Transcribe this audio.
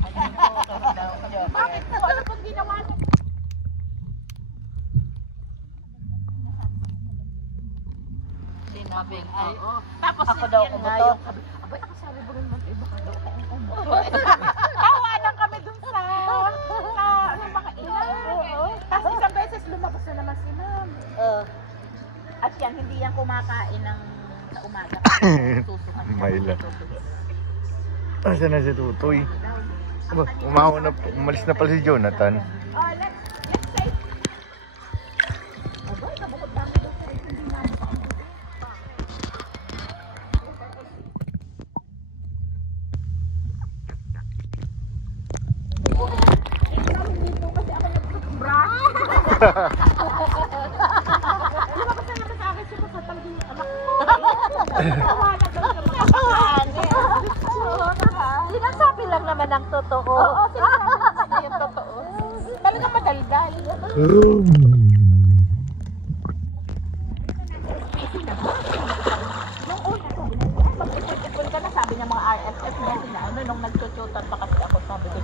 Bakit po? Ano pong ginawa niyo? Mabing ay. Tapos Ako daw yan nga kumuto. yung sabi, abay ako sabi mo rin man, iba ka daw akong kumuto. Tawanan kami dun sa ano mga ina. Tapos isang beses lumabas na naman si ma'am. At yan, hindi yan kumakain ng sa umaga. Susukan siya. Maila. Asan na si Tutoy? Aba, umalis na pala si Jonathan. Oh, let's say. Abay, nabukod dami daw sa hindi namin pa. Dito kasi ako nag-brush. Lumabas na naman sa akin siya kasatang yung anak ko. Tawanan daw sa mga kaani. Sinasabi lang naman ang totoo. Oo, sinasabi ko sa inyo yung totoo. Talagang madaldal. Nung una, mag-ipon ka na, sabi niya mga RSF na sila, nung nagtututan pa kasi ako, sabi ko,